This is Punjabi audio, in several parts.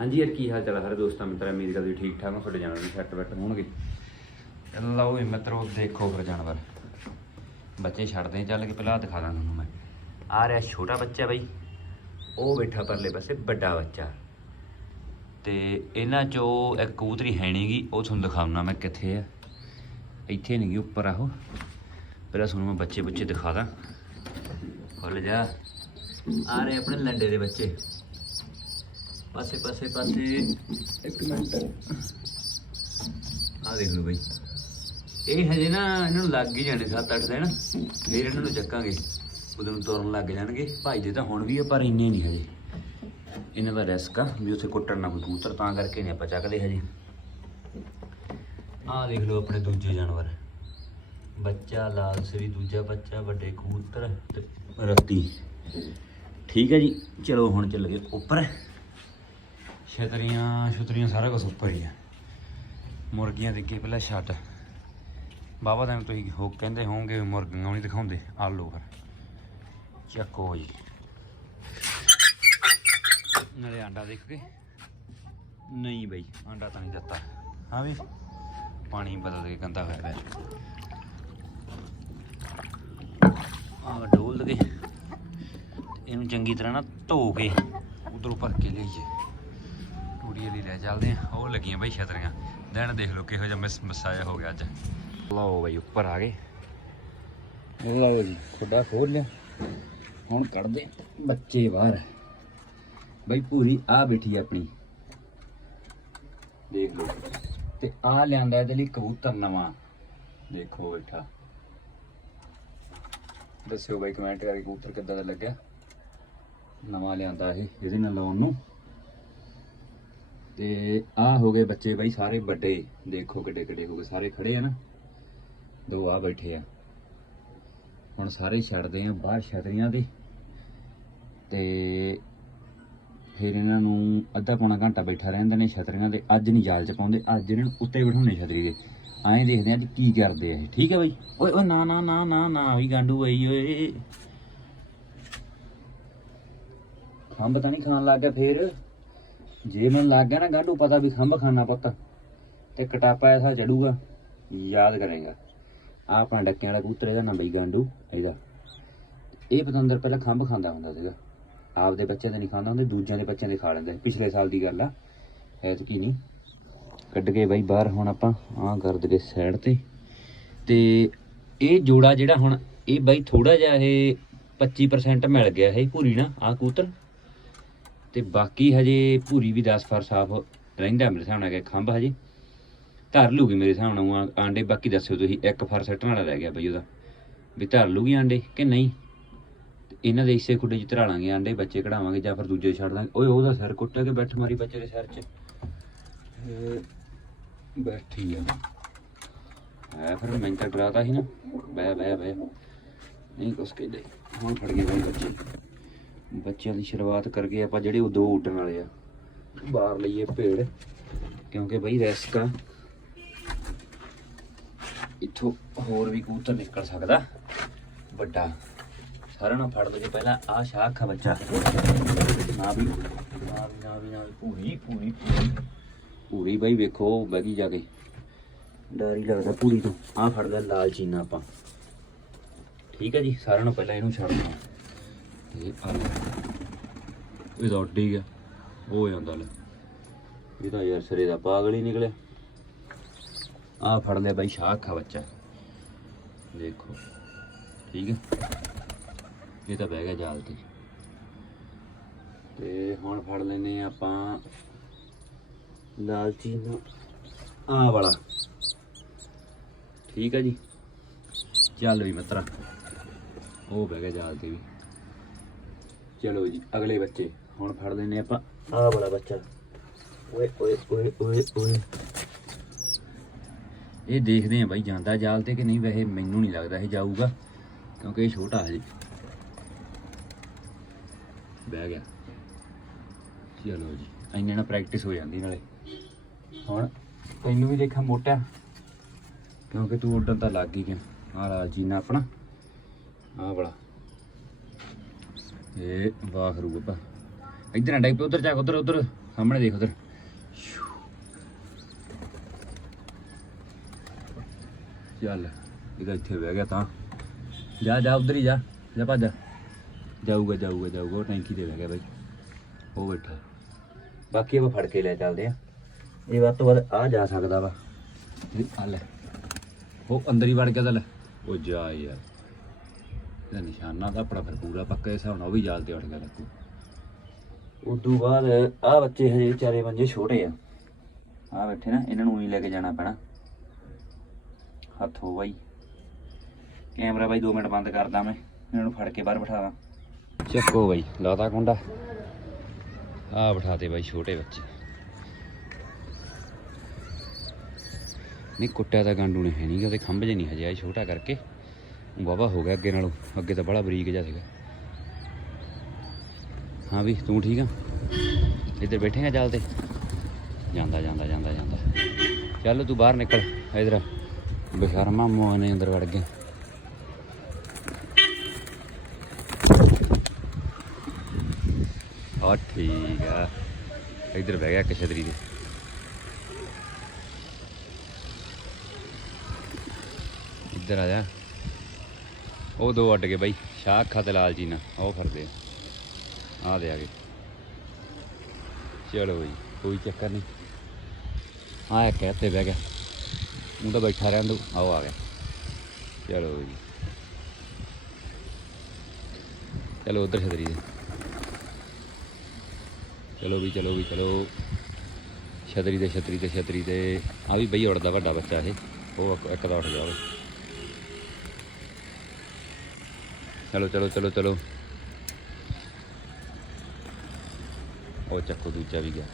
ਹਾਂਜੀ ਯਾਰ, ਕੀ ਹਾਲ ਚਾਲ ਹੈ ਸਾਰੇ ਦੋਸਤਾਂ, ਮਿੱਤਰਾਂ ਉਮੀਦ ਕਰਦੇ ਠੀਕ ਠਾਕ ਹੋ? ਤੁਹਾਡੇ ਜਾਨਵਰ ਵੀ ਸੈੱਟ ਬੈਠ ਹੋਣਗੇ। ਲਓ ਵੀ ਮਿੱਤਰੋ, ਦੇਖੋ ਫਿਰ ਜਾਨਵਰ। ਬੱਚੇ ਛੱਡਦੇ ਚੱਲ ਕੇ ਪਹਿਲਾਂ ਆਹ ਦਿਖਾ ਦਾਂ ਤੁਹਾਨੂੰ ਮੈਂ। ਆ ਰਿਹਾ ਛੋਟਾ ਬੱਚਾ ਬਈ। ਉਹ ਬੈਠਾ ਪਰਲੇ ਪਾਸੇ, ਵੱਡਾ ਬੱਚਾ। ਤੇ ਇਹਨਾਂ ਚੋਂ ਇੱਕ ਕਬੂਤਰੀ ਹੈ ਨਹੀਂਗੀ ਉਹ ਤੁਹਾਨੂੰ ਦਿਖਾਉਣਾ ਮੈਂ ਕਿੱਥੇ ਆ। ਇੱਥੇ ਨਹੀਂਗੀ ਉੱਪਰ ਆਹੋ। ਪਹਿਲਾਂ ਤੁਹਾਨੂੰ ਮੈਂ ਬੱਚੇ ਬੁੱਚੇ ਦਿਖਾ ਦਾਂ। ਖੁੱਲ ਜਾ। ਆ ਰਹੇ ਆਪਣੇ ਲੰਡੇ ਦੇ ਬੱਚੇ। ਪਾਸੇ ਪਾਸੇ ਪਾਸੇ। ਇੱਕ ਮਿੰਟ। ਆ ਦੇਖ ਲਓ ਬਈ। ਇਹ ਹਜੇ ਨਾ ਇਹਨਾਂ ਨੂੰ ਲੱਗ ਹੀ ਜਾਣੇ 7-8 ਦਿਨ। ਫਿਰ ਇਹਨਾਂ ਨੂੰ ਚੱਕਾਂਗੇ। ਉਦੋਂ ਨੂੰ ਤੁਰਨ ਲੱਗ ਜਾਣਗੇ। ਭਾਈਦੇ ਤਾਂ ਹੁਣ ਵੀ ਆ ਪਰ ਇੰਨੇ ਨਹੀਂ ਹਜੇ। ਇਹਨਾਂ ਦਾ ਰਿਸਕ ਆ ਵੀ ਉੱਥੇ ਕੁੱਟਣ ਨਾ ਕੋਈ ਕਬੂਤਰ ਤਾਂ ਕਰਕੇ ਨਹੀਂ ਆਪਾਂ ਚੱਕਦੇ ਹਜੇ। ਆਹ ਦੇਖ ਲਓ ਆਪਣੇ ਦੂਜੇ ਜਾਨਵਰ। ਬੱਚਾ ਲਾਲ ਸਰੀ ਦੂਜਾ ਬੱਚਾ ਵੱਡੇ ਕਬੂਤਰ ਤੇ ਰੱਤੀ ਠੀਕ ਹੈ ਜੀ। ਚਲੋ ਹੁਣ ਚੱਲ ਗਏ ਉੱਪਰ। ਛਤਰੀਆਂ ਛਤਰੀਆਂ ਸਾਰਾ ਕੁਝ ਉੱਪਰ ਹੀ ਆ। ਮੁਰਗੀਆਂ ਦੇ ਅੱਗੇ ਪਹਿਲਾਂ ਛੱਡ। ਬਾਬਾ ਤਾਂ ਤੁਸੀਂ ਹੋ ਕਹਿੰਦੇ ਹੋਵੋਗੇ ਵੀ ਮੁਰਗੀਆਂ ਨਹੀਂ ਦਿਖਾਉਂਦੇ ਆ ਲੋ ਫਿਰ ਚੱਕੋ ਜੀ। ਨਾਲੇ ਆਂਡਾ ਦੇਖ ਕੇ। ਨਹੀਂ ਬਈ, ਆਂਡਾ ਤਾਂ ਨਹੀਂ ਦਿੱਤਾ। ਹਾਂ ਵੀ, ਪਾਣੀ ਬਦਲ ਕੇ ਗੰਦਾ ਹੋਇਆ ਪਿਆ। ਆ ਡੋਲ ਦੇ। ਇਹਨੂੰ ਚੰਗੀ ਤਰ੍ਹਾਂ ਨਾ ਧੋ ਕੇ ਉਧਰੋਂ ਭਰ ਕੇ ਲਈਏ ਟੂੜੀ ਵਾਲੀ ਲੈ ਚੱਲਦੇ ਆ। ਉਹ ਲੱਗੀਆਂ ਬਾਈ ਛਤਰੀਆਂ। ਦਿਨ ਦੇਖ ਲਓ ਕਿਹੋ ਜਿਹਾ ਮਿਸ ਮਸਾਇਆ ਹੋ ਗਿਆ ਅੱਜ। ਲਓ ਬਈ, ਉੱਪਰ ਆ ਗਏ। ਲਓ ਜੀ, ਖੁੱਡਾ ਖੋਲ ਲਿਆ। ਹੁਣ ਕੱਢਦੇ ਬੱਚੇ ਬਾਹਰ। ਬਈ, ਪੂਰੀ ਆ ਬੈਠੀ ਆਪਣੀ। ਦੇਖ ਲਓ। ਤੇ ਆ ਲਿਆਂਦਾ ਇਹਦੇ ਲਈ ਕਬੂਤਰ ਨਵਾਂ। ਦੇਖੋ ਬੈਠਾ। ਦੱਸਿਓ ਬਾਈ, ਕਮੈਂਟ ਕਰਕੇ ਕਬੂਤਰ ਕਿੱਦਾਂ ਦਾ ਲੱਗਿਆ। ਨਵਾਂ ਲਿਆਂਦਾ ਇਹ। ਇਹਦੇ ਨਾਲ ਲਾਉਣ ਨੂੰ। ਤੇ ਆ ਹੋ ਗਏ ਬੱਚੇ ਬਾਈ ਸਾਰੇ ਵੱਡੇ। ਦੇਖੋ ਕਿੱਡੇ ਕਿੱਡੇ ਹੋ ਗਏ। ਸਾਰੇ ਖੜੇ ਆ ਨਾ। ਦੋ ਆ ਬੈਠੇ ਆ। ਹੁਣ ਸਾਰੇ ਛੱਡਦੇ ਆ, ਬਾਹਰ ਛਤਰੀਆਂ ਦੇ ਤੇ ਫਿਰ ਇਹਨਾਂ ਨੂੰ ਅੱਧਾ ਪੌਣਾ ਘੰਟਾ ਬੈਠਾ ਰਹਿੰਦੇ ਨੇ ਛਤਰੀਆਂ ਦੇ ਅੱਜ ਨਹੀਂ ਜਾਲ ਚ ਪਾਉਂਦੇ, ਅੱਜ ਇਹਨਾਂ ਨੂੰ ਉੱਤੇ ਬਿਠਾਉਣੇ ਛਤਰੀ ਦੇ ਐਂ ਦੇਖਦੇ ਆ ਕਿ ਕੀ ਕਰਦੇ ਆ ਇਹ। ਠੀਕ ਹੈ ਬਾਈ? ਓਏ ਓਏ ਨਾ ਨਾ ਨਾ ਨਾ ਨਾ ਵੀ ਗਾਂਡੂ ਆਈ ਓਏ। ਖੰਭ ਤਾਂ ਨਹੀਂ ਖਾਣ ਲੱਗ ਗਿਆ ਫੇਰ। ਜੇ ਮੈਨੂੰ ਲੱਗ ਗਿਆ ਨਾ ਗਾਂਡੂ, ਪਤਾ ਵੀ ਖੰਭ ਖਾਣਾ ਪੁੱਤ। ਤੇ ਕਟਾਪਾ ਐਸਾ ਚੜੂਗਾ ਯਾਦ ਕਰੇਗਾ। ਆ ਆਪਣਾ ਡੱਕਿਆਂ ਵਾਲਾ ਕਬੂਤਰ, ਇਹਦਾ ਨਾਮ ਬਈ ਗਾਂਡੂ, ਇਹਦਾ। ਇਹ ਪਤੰਦਰ ਪਹਿਲਾਂ ਖੰਭ ਖਾਂਦਾ ਹੁੰਦਾ ਸੀਗਾ। ਆਪਦੇ ਬੱਚਿਆਂ ਦੇ ਨਹੀਂ ਖਾਂਦਾ ਹੁੰਦਾ, ਦੂਜਿਆਂ ਦੇ ਬੱਚਿਆਂ ਦੇ ਖਾ ਲੈਂਦਾ ਸੀ। ਪਿਛਲੇ ਸਾਲ ਦੀ ਗੱਲ ਆ, ਐਤਕੀ ਨਹੀਂ। ਕੱਢ ਕੇ ਬਾਈ ਬਾਹਰ, ਹੁਣ ਆਪਾਂ ਆਹ ਕਰ ਦਗੇ ਸਾਈਡ ਤੇ। ਤੇ ਇਹ ਜੋੜਾ ਜਿਹੜਾ ਹੁਣ, ਇਹ ਬਾਈ ਥੋੜਾ ਜਿਹਾ ਇਹ 25% ਮਿਲ ਗਿਆ ਇਹ ਭੂਰੀ ਨਾ ਆ ਕੂਤਰ ਤੇ ਬਾਕੀ ਹਜੇ ਭੂਰੀ ਵੀ 10 ਫਰ ਸਾਫ਼ ਰਹਿੰਦਾ ਮੇਰੇ ਹਿਸਾਬ ਨਾਲ ਕਿ ਖੰਭ ਹਜੇ। ਧਰ ਲੂਗੀ ਮੇਰੇ ਹਿਸਾਬ ਨਾਲ ਆਂਡੇ, ਬਾਕੀ ਦੱਸਿਓ ਤੁਸੀਂ, ਇੱਕ ਫਰ ਸੱਟਣ ਵਾਲਾ ਰਹਿ ਗਿਆ ਬਈ ਉਹਦਾ। ਵੀ ਧਰ ਲੂਗੀ ਆਂਡੇ ਕਿ ਨਹੀਂ? ਇਹਨਾਂ ਦੇ ਇਸੇ ਖੁੱਡੇ 'ਚ ਧਰਾ ਲਾਂਗੇ ਆਂਡੇ, ਬੱਚੇ ਕਢਾਵਾਂਗੇ ਜਾਂ ਫਿਰ ਦੂਜੇ ਛੱਡ ਦਾਂਗੇ। ਓਏ, ਉਹਦਾ ਸਿਰ ਕੁੱਟਿਆ ਕੇ ਬੈਠ ਮਾਰੀ ਬੱਚੇ ਦੇ ਸਿਰ 'ਚ। ਬੈਠੀ ਆ। ਐ ਫਿਰ ਮੈਂ ਤਾਂ ਡਰਾਤਾ ਸੀ ਨਾ। ਬੈ ਬੈ ਬੈ ਨਹੀਂ ਕੁਛ ਕਹਿੰਦੇ। ਹੁਣ ਫੜ ਗਏ ਬੱਚੇ। ਬੱਚਿਆਂ ਦੀ ਸ਼ੁਰੂਆਤ ਕਰ ਗਏ ਆਪਾਂ ਜਿਹੜੇ ਉਹ ਦੋ ਉੱਡਣ ਵਾਲੇ ਆ। ਬਾਹਰ ਲਈਏ ਭੇੜ। ਕਿਉਂਕਿ ਬਈ ਰਿਸਕ ਆ। ਇੱਥੋਂ ਹੋਰ ਵੀ ਕਬੂਤਰ ਨਿਕਲ ਸਕਦਾ। ਵੱਡਾ। ਸਾਰਿਆਂ ਨੂੰ ਫੜ ਲਓ ਪਹਿਲਾਂ ਆ ਸ਼ਾਖ ਆ ਬੱਚਾ। ਨਾ ਵੀ ਨਾ ਵੀ ਨਾ ਵੀ ਨਾ ਪੂਰੀ ਪੂਰੀ ਪੂਰੀ ਬਾਈ ਵੇਖੋ ਬਗੀ ਜਾ ਕੇ। ਡਰ ਹੀ ਲੱਗਦਾ ਪੂਰੀ ਤੋਂ। ਆ ਫੜਦਾ ਲਾਲ ਚੀਨਾ ਆਪਾਂ। ਠੀਕ ਹੈ ਜੀ ਸਾਰਿਆਂ ਨੂੰ ਪਹਿਲਾਂ ਇਹਨੂੰ ਛੱਡਣਾ ਇਹ ਆ ਇਹਦਾ ਉੱਡੀ ਗਿਆ। ਉਹ ਜਾਂਦਾ ਲੈ। ਇਹਦਾ ਯਾਰ ਸਿਰੇ ਦਾ ਪਾਗਲ ਹੀ ਨਿਕਲਿਆ। ਆ ਫੜ ਲਿਆ ਬਾਈ ਸ਼ਾਖ ਆ ਬੱਚਾ। ਦੇਖੋ। ਠੀਕ ਹੈ। ਇਹ ਤਾਂ ਬਹਿ ਗਿਆ ਜਾਲ ਤੇ। ਤੇ ਹੁਣ ਫੜ ਲੈਨੇ ਆਪਾਂ ਲਾਲਚੀ ਨਾ ਆ ਵਾਲਾ। ਠੀਕ ਹੈ ਜੀ। ਚੱਲ ਵੀ ਮਿੱਤਰਾ। ਉਹ ਬਹਿ ਗਿਆ ਜਾਲ ਤੇ ਵੀ। ਚਲੋ ਜੀ ਅਗਲੇ ਬੱਚੇ ਹੁਣ ਫੜ ਲੈਨੇ ਆਪਾਂ। ਆ ਵਾਲਾ ਬੱਚਾ। ਓਏ ਓਏ ਓਏ ਓਏ ਓਏ। ਇਹ ਦੇਖਦੇ ਆ ਬਾਈ ਜਾਂਦਾ ਜਾਲ ਤੇ ਕਿ ਨਹੀਂ ਵੈਸੇ ਮੈਨੂੰ ਨਹੀਂ ਲੱਗਦਾ ਇਹ ਜਾਊਗਾ ਕਿਉਂਕਿ ਇਹ ਛੋਟਾ ਹੈ ਜੀ ਬਹਿ ਗਿਆ। ਚਲੋ ਜੀ ਇੰਨੇ ਨਾਲ ਪ੍ਰੈਕਟਿਸ ਹੋ ਜਾਂਦੀ ਨਾਲੇ। ਹੁਣ ਤੈਨੂੰ ਵੀ ਦੇਖਾਂ ਮੋਟਾ ਕਿਉਂਕਿ ਤੂੰ ਉੱਡਣ ਤਾਂ ਲੱਗ ਹੀ ਗਿਆ। ਆ ਲਾਲ ਜੀਨਾ ਆਪਣਾ ਆ ਬੜਾ ਇਹ ਵਾਖਰੂ ਖਰੂ ਬੱਬਾ ਇਧਰ ਨਾ ਡਾਈ ਉਧਰ ਜਾ ਉਧਰ ਉਧਰ। ਸਾਹਮਣੇ ਦੇਖ ਉਧਰ। ਚੱਲ, ਇਹਦਾ ਇੱਥੇ ਬਹਿ ਗਿਆ ਤਾਂ। ਜਾ ਜਾ, ਉਧਰ ਹੀ ਜਾ। ਜਾ ਭੱਜ। ਜਾਊਗਾ ਜਾਊਗਾ ਜਾਊਗਾ। ਉਹ ਟੈਂਕੀ ਤੇ ਬਹਿ ਗਿਆ ਬਾਈ। ਉਹ ਬੈਠਾ। ਬਾਕੀ ਆਪਾਂ ਫੜ ਕੇ ਲੈ ਚੱਲਦੇ ਆ। ਇਹ ਵੱਧ ਤੋਂ ਵੱਧ ਆ ਜਾ ਸਕਦਾ ਵਾ। ਇਹ ਆ ਲੈ। ਉਹ ਅੰਦਰ ਹੀ ਵੜ ਗਿਆ ਤਾਂ ਲੈ ਉਹ ਜਾ ਯਾਰ। ਇਹਦਾ ਨਿਸ਼ਾਨਾ ਤਾਂ ਆਪਣਾ ਫਿਰ ਪੂਰਾ ਪੱਕਾ ਹਿਸਾਬ ਨਾਲ ਉਹ ਵੀ ਜਾਲ ਤੇ ਉੱਠ ਗਿਆ ਲੱਗੂ ਉਦੋਂ ਬਾਅਦ ਆ ਬੱਚੇ ਹਜੇ ਚਾਰੇ ਬੰਜੇ ਛੋਟੇ ਆ। ਆ ਬੈਠੇ ਨਾ, ਇਹਨਾਂ ਨੂੰ ਹੀ ਲੈ ਕੇ ਜਾਣਾ ਪੈਣਾ। ਹੱਥ ਹੋ ਬਾਈ। ਕੈਮਰਾ ਬਾਈ 2 ਮਿੰਟ ਬੰਦ ਕਰਦਾ ਮੈਂ, ਇਹਨਾਂ ਨੂੰ ਫੜ ਕੇ ਬਾਹਰ ਬਿਠਾਵਾਂ ਚੱਕੋ ਬਾਈ, ਲਾਤਾ ਕੁੰਡਾ। ਆ ਬਿਠਾਤੇ ਬਾਈ ਛੋਟੇ ਬੱਚੇ। ਨਹੀਂ ਕੁੱਟਿਆ ਤਾਂ ਗਾਂਡੂ ਨੇ ਹੈ ਨਹੀਂ ਉਹਦੇ ਖੰਭ ਜੇ ਨਹੀਂ ਹਜੇ ਆ ਛੋਟਾ ਕਰਕੇ। ਵਾਵਾ ਹੋ ਗਿਆ ਅੱਗੇ ਨਾਲੋਂ। ਅੱਗੇ ਤਾਂ ਬੜਾ ਬਰੀਕ ਜਿਹਾ ਸੀਗਾ। ਹਾਂ ਵੀ, ਤੂੰ ਠੀਕ ਆ? ਇੱਧਰ ਬੈਠੇਗਾ ਜਾਲ ਤੇ? ਜਾਂਦਾ ਜਾਂਦਾ ਜਾਂਦਾ ਜਾਂਦਾ। ਚੱਲ ਤੂੰ ਬਾਹਰ ਨਿਕਲ, ਇਧਰ। ਬਸ਼ਰਮਾ ਮੋਹ ਨੇ ਅੰਦਰ ਵੜ ਗਿਆ ਆ ਠੀਕ ਆ। ਇੱਧਰ ਬਹਿ ਗਿਆ ਕਸ਼ਦਰੀ ਦੇ। ਇੱਧਰ ਆ ਜਾ। ਉਹ ਦੋ ਅੱਡ ਗਏ ਬਾਈ, ਸ਼ਾਹ ਅੱਖਾਂ ਤੇ ਲਾਲ ਜੀ ਨਾ ਉਹ ਫਿਰਦੇ ਆ। ਆ ਦੇ ਆ ਗਏ। ਚਲੋ ਜੀ ਕੋਈ ਚੱਕਰ ਨਹੀਂ। ਆ ਇੱਕ ਇੱਥੇ ਬਹਿ ਗਿਆ। ਉਹ ਤਾਂ ਬੈਠਾ ਰਹਿਣ ਦੋ ਆਓ ਆ ਗਿਆ। ਚਲੋ ਜੀ ਚਲੋ ਉਧਰ ਛਤਰੀ ਦੇ। ਚਲੋ ਵੀ ਚਲੋ ਵੀ ਚਲੋ। ਛਤਰੀ ਤੇ ਛਤਰੀ ਤੇ ਛਤਰੀ ਤੇ ਆ ਵੀ ਬਈ ਉੜਦਾ ਵੱਡਾ ਬੱਚਾ ਇਹ। ਉਹ ਇੱਕ- ਇੱਕ ਦਾ ਉੱਠ ਗਿਆ ਉਹ ਚਲੋ ਚਲੋ ਚਲੋ ਚਲੋ ਉਹ ਚੱਕੋ ਦੂਜਾ ਵੀ ਗਿਆ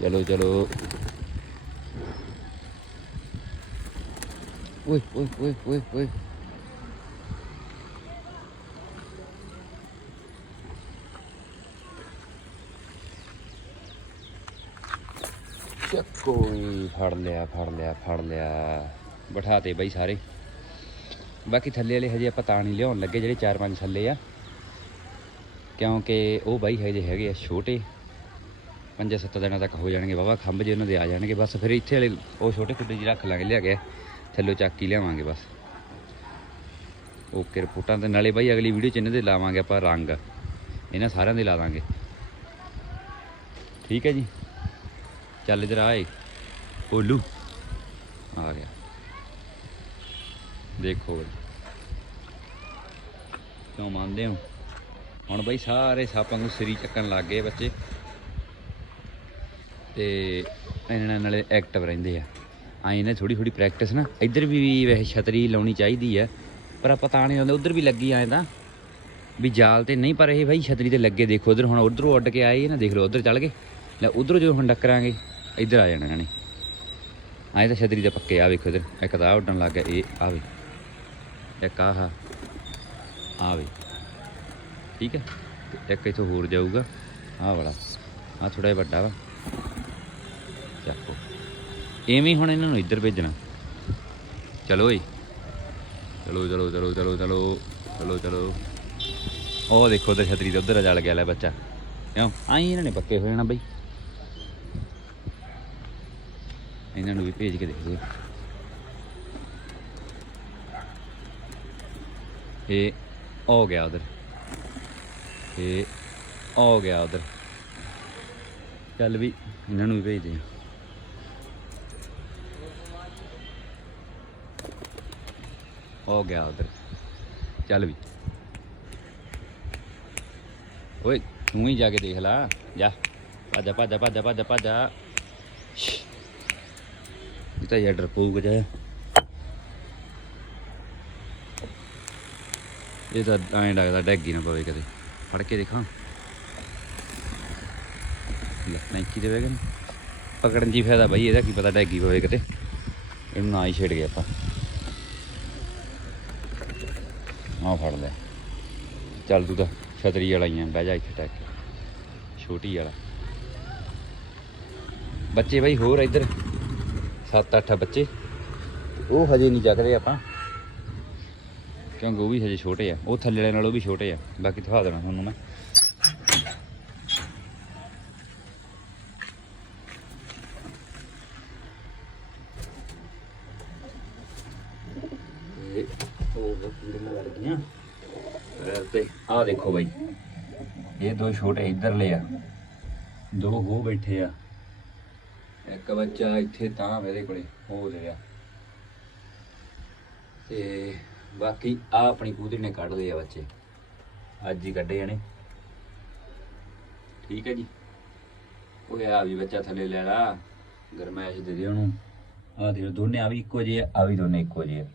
ਚਲੋ ਚਲੋ ਓਏ ਓਏ ਓਏ ਓਏ ਓਏ ਚੱਕੋ ਫੜ ਲਿਆ ਫੜ ਲਿਆ ਫੜ ਲਿਆ ਬਿਠਾਤੇ ਬਈ ਸਾਰੇ ਬਾਕੀ ਥੱਲੇ ਵਾਲੇ ਹਜੇ ਆਪਾਂ ਤਾਂ ਨਹੀਂ ਲਿਆਉਣ ਲੱਗੇ, ਜਿਹੜੇ ਚਾਰ ਪੰਜ ਥੱਲੇ ਆ। ਕਿਉਂਕਿ ਉਹ ਬਾਈ ਹਜੇ ਹੈਗੇ ਆ ਛੋਟੇ। ਪੰਜ ਸੱਤ ਦਿਨਾਂ ਤੱਕ ਹੋ ਜਾਣਗੇ ਬਾਬਾ ਖੰਭ ਜੇ ਉਹਨਾਂ ਦੇ ਆ ਜਾਣਗੇ, ਬਸ ਫਿਰ ਇੱਥੇ ਵਾਲੇ ਉਹ ਛੋਟੇ ਖੁੱਡੇ ਜੀ ਰੱਖ ਲਾਂਗੇ ਲਿਆ ਕੇ ਥੱਲੋਂ ਚੱਕ ਹੀ ਲਿਆਵਾਂਗੇ ਬਸ। ਓਕੇ, ਰਿਪੋਰਟਾਂ ਤੇ ਨਾਲੇ ਬਾਈ ਅਗਲੀ ਵੀਡੀਓ ਚ ਇਹਨਾਂ ਦੇ ਲਾਵਾਂਗੇ ਆਪਾਂ ਰੰਗ। ਇਹਨਾਂ ਸਾਰਿਆਂ ਦੇ ਲਾ ਦਾਂਗੇ। ਠੀਕ ਹੈ ਜੀ। ਚੱਲ ਇਧਰ ਆਏ ਓਲੂ। ਆ ਗਿਆ। ਦੇਖੋ ਬਈ। ਕਿਉਂ ਮੰਨਦੇ ਹੋ? ਹੁਣ ਬਈ ਸਾਰੇ ਸਾਪਾਂ ਨੂੰ ਸਰੀ ਚੱਕਣ ਲੱਗ ਗਏ ਬੱਚੇ। ਤੇ ਇਹਨਾਂ ਨਾਲੇ ਐਕਟਿਵ ਰਹਿੰਦੇ ਆ। ਆਈ ਨੇ ਥੋੜੀ ਥੋੜੀ ਪ੍ਰੈਕਟਿਸ ਨਾ। ਇੱਧਰ ਵੀ ਵੈਸੇ ਛਤਰੀ ਲਾਉਣੀ ਚਾਹੀਦੀ ਆ, ਪਰ ਆਪਾਂ ਤਾਂ ਨਹੀਂ ਆਉਂਦੇ ਉਧਰ ਵੀ ਲੱਗੀ ਆਏ ਤਾਂ ਵੀ ਜਾਲ ਤੇ ਨਹੀਂ, ਪਰ ਇਹ ਭਾਈ ਛਤਰੀ ਤੇ ਲੱਗੇ ਦੇਖੋ। ਉਧਰ ਹੁਣ ਉਧਰੋਂ ਉੱਡ ਕੇ ਆਏ ਨਾ, ਦੇਖ ਲਓ, ਉਧਰ ਚੱਲ ਗਏ। ਲੈ, ਉਧਰੋਂ ਜਦੋਂ ਹੁਣ ਡੱਕਰਾਂਗੇ, ਇੱਧਰ ਆ ਜਾਣਾ ਇਹਨਾਂ ਨੇ। ਆਏ ਤਾਂ ਛਤਰੀ ਦੇ ਪੱਕੇ ਆ ਵੇਖੋ ਇਧਰ। ਇੱਕ ਤਾਂ ਉੱਡਣ ਲੱਗ ਗਿਆ, ਇਹ ਆਵੇ ਇੱਕ ਆਹ ਆਵੇ ਠੀਕ ਹੈ? ਤੇ ਇੱਕ ਇਥੋਂ ਹੋਰ ਜਾਊਗਾ। ਆਹ ਵਾਲਾ। ਆਹ ਥੋੜਾ ਜਿਹਾ ਵੱਡਾ ਵਾ। ਚੱਕੋ। ਐਵੇਂ ਹੁਣ ਇਹਨਾਂ ਨੂੰ ਇੱਧਰ ਭੇਜਣਾ। ਚਲੋ ਓਏ ਚਲੋ ਚਲੋ ਚਲੋ ਚਲੋ ਚਲੋ ਚਲੋ ਚਲੋ। ਉਹ ਦੇਖੋ ਉਧਰ ਛਤਰੀ ਦੇ ਉਧਰ ਜਲ ਗਿਆ ਲੈ ਬੱਚਾ। ਕਿਉਂ? ਆਈ ਇਹਨਾਂ ਨੇ ਪੱਕੇ ਹੋ ਜਾਣਾ ਬਈ। ਇਹਨਾਂ ਨੂੰ ਵੀ ਭੇਜ ਕੇ ਦੇਖਦੇ ਇਹ ਹੋ ਗਿਆ ਉਧਰ ਇਹ ਹੋ ਗਿਆ ਉਧਰ ਚੱਲ ਵੀ ਇਹਨਾਂ ਨੂੰ ਵੀ ਭੇਜਦੇ ਹਾਂ ਹੋ ਗਿਆ ਉਧਰ ਚੱਲ ਵੀ। ਓਏ ਤੂੰ ਹੀ ਜਾ ਕੇ ਦੇਖ ਲੈ। ਜਾ। ਭੱਜ ਜਾ, ਭੱਜ ਜਾ, ਭੱਜ ਜਾ, ਭੱਜ ਇਹ ਤਾਂ ਯਾਰ ਡਰਪੋਕ ਜਿਹਾ ਇਹ ਤਾਂ ਐਂ ਲੱਗਦਾ ਡੈਗੀ ਨਾ ਪਵੇ ਕਦੇ। ਫੜ ਕੇ ਦੇਖਾਂ। ਲੈ ਨੈਂਕੀ ਦੇ ਵੇਗਨ ਪਕੜਨ ਜੀ ਫਾਇਦਾ ਬਾਈ, ਇਹਦਾ ਕੀ ਪਤਾ ਡੈਗੀ ਪਵੇ ਕਦੇ ਇਹਨੂੰ ਨਾ ਹੀ ਛੇੜ ਗਿਆ ਆਪਾਂ। ਆਹ ਫੜ ਲੈ। ਚੱਲ ਤੂੰ ਤਾਂ ਛਤਰੀ ਵਾਲਾ ਹੀ ਆ, ਬਹਿ ਜਾ ਇੱਥੇ ਟੈਕ। ਛੋਟੀ ਵਾਲਾ। ਬੱਚੇ ਬਾਈ, ਹੋਰ ਇੱਧਰ। 7-8 ਬੱਚੇ। ਉਹ ਹਜੇ ਨਹੀਂ ਜਗਦੇ ਆਪਾਂ। ਕਿਉਂਕਿ ਉਹ ਵੀ ਹਜੇ ਛੋਟੇ ਆ। ਉਹ ਥੱਲੇ ਵਾਲੇ ਨਾਲੋਂ ਵੀ ਛੋਟੇ ਆ। ਬਾਕੀ ਦਿਖਾ ਦੇਣਾ ਤੁਹਾਨੂੰ ਮੈਂ। ਤੇ ਆ ਦੇਖੋ ਬਾਈ। ਇਹ ਦੋ ਛੋਟੇ ਇਧਰਲੇ ਆ। ਦੋ ਹੋ ਬੈਠੇ ਆ। ਇੱਕ ਬੱਚਾ ਇੱਥੇ ਤਾਂ ਮੇਰੇ ਕੋਲੇ ਹੋ ਰਿਹਾ। ਤੇ ਬਾਕੀ ਆ ਆਪਣੀ ਕੂਦਰੀ ਨੇ ਕੱਢ ਲਏ ਆ ਬੱਚੇ। ਅੱਜ ਹੀ ਕੱਢੇ ਜਾਣੇ। ਠੀਕ ਹੈ ਜੀ। ਉਹ ਆ ਵੀ ਬੱਚਾ ਥੱਲੇ ਲੈ ਲਾ। ਗਰਮੈਸ਼ ਦੇ ਦੇ ਉਹਨੂੰ। ਆ ਦੇ ਦੋਨੇ ਆ ਵੀ ਇੱਕੋ ਜਿਹੇ ਆ ਆਹ ਵੀ ਦੋਨੇ ਇੱਕੋ ਜਿਹੇ ਆ।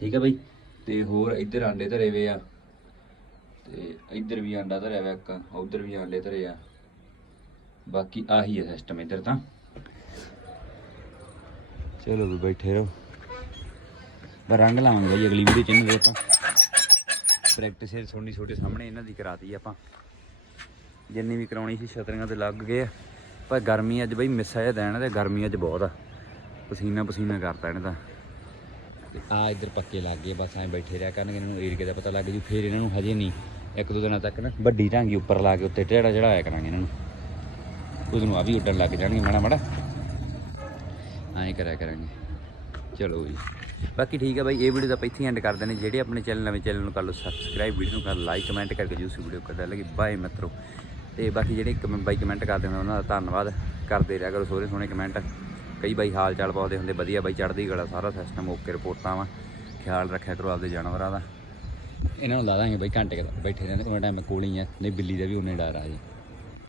ਠੀਕ ਹੈ ਬਈ। ਤੇ ਹੋਰ ਇੱਧਰ ਆਂਡੇ ਧਰੇ ਵੇ ਆ। ਤੇ ਇੱਧਰ ਵੀ ਆਂਡਾ ਧਰਿਆ ਵਾ ਇੱਕ, ਉਧਰ ਵੀ ਆਂਡੇ ਧਰੇ ਆ। ਬਾਕੀ ਆਹੀ ਹੈ ਸਿਸਟਮ ਇੱਧਰ ਤਾਂ। ਚਲੋ ਵੀ ਬੈਠੇ ਰਹੋ। ਰੰਗ ਲਾਵਾਂਗੇ ਬਈ, ਅਗਲੀ ਵੀਡੀਓ ਚ ਇਹਨਾਂ ਦੇ ਆਪਾਂ। ਪ੍ਰੈਕਟਿਸ ਇਹ ਛੋਟੀ ਛੋਟੇ ਸਾਹਮਣੇ ਇਹਨਾਂ ਦੀ ਕਰਾਤੀ ਆਪਾਂ। ਜਿੰਨੀ ਵੀ ਕਰਾਉਣੀ ਸੀ ਛਤਰੀਆਂ ਤੇ ਲੱਗ ਗਏ ਆ। ਪਰ ਗਰਮੀ ਅੱਜ ਬਈ ਮਿਸ ਜਿਹਾ ਦੇਣ ਤੇ ਗਰਮੀ ਅੱਜ ਬਹੁਤ ਆ। ਪਸੀਨਾ ਪਸੀਨਾ ਕਰਤਾ ਇਹਨਾਂ ਦਾ। ਤੇ ਆ ਇੱਧਰ ਪੱਕੇ ਲੱਗ ਗਏ, ਬਸ ਐਂ ਬੈਠੇ ਰਿਆ ਕਰਨਗੇ, ਇਹਨਾਂ ਨੂੰ ਏਰੀਏ ਦਾ ਪਤਾ ਲੱਗ ਜੂ, ਫੇਰ ਇਹਨਾਂ ਨੂੰ ਹਜੇ ਨਹੀਂ। ਇੱਕ ਦੋ ਦਿਨਾਂ ਤੱਕ ਨਾ ਵੱਡੀ ਢਾਂਗੀ ਉੱਪਰ ਲਾ ਕੇ ਉੱਤੇ ਢੇੜਾ ਚੜਾਇਆ ਕਰਾਂਗੇ ਇਹਨਾਂ ਨੂੰ। ਉਸ ਨੂੰ ਆ ਵੀ ਉੱਡਣ ਲੱਗ ਜਾਣਗੇ ਮਾੜਾ ਮਾੜਾ। ਐਂ ਕਰਿਆ ਕਰਾਂਗੇ। ਚਲੋ ਜੀ। ਬਾਕੀ ਠੀਕ ਹੈ ਬਾਈ, ਇਹ ਵੀਡੀਓ ਦਾ ਆਪਾਂ ਇੱਥੇ ਐਂਡ ਕਰਦੇ ਨੇ ਜਿਹੜੇ ਆਪਣੇ ਚੈਨਲ ਨਵੇਂ ਚੈਨਲ ਨੂੰ ਕਰ ਲਓ ਸਬਸਕ੍ਰਾਈਬ ਵੀਡੀਓ ਨੂੰ ਕਰ ਲਾਈਕ ਕਮੈਂਟ ਕਰਕੇ ਜੂਸ ਵੀਡੀਓ ਕਰਦਾ ਲੱਗੀ ਬਾਏ ਮਿੱਤਰੋ। ਤੇ ਬਾਕੀ ਜਿਹੜੇ ਕਮੈਂਟ ਬਾਈ ਕਮੈਂਟ ਕਰਦੇ ਹੁੰਦੇ ਉਹਨਾਂ ਦਾ ਧੰਨਵਾਦ। ਕਰਦੇ ਰਿਹਾ ਕਰੋ ਸੋਹਣੇ ਸੋਹਣੇ ਕਮੈਂਟ ਕਈ ਬਾਈ ਹਾਲ ਚਾਲ ਪਾਉਂਦੇ ਹੁੰਦੇ, ਵਧੀਆ ਬਾਈ, ਚੜ੍ਹਦੀ ਗਲਾ ਸਾਰਾ ਸਿਸਟਮ ਓਕੇ ਰਿਪੋਰਟਾਂ ਵਾ। ਖਿਆਲ ਰੱਖਿਆ ਕਰੋ ਆਪਦੇ ਜਾਨਵਰਾਂ ਦਾ। ਇਹਨਾਂ ਨੂੰ ਲਾ ਦਾਂਗੇ ਬਾਈ, ਘੰਟੇ ਕੁ ਬੈਠੇ ਰਹਿੰਦੇ, ਉਹਨਾਂ ਟਾਈਮ ਕੋਲ ਹੀ ਆ, ਨਹੀਂ ਬਿੱਲੀ ਦਾ ਵੀ ਉਹਨੇ ਡਰ ਆ ਜੀ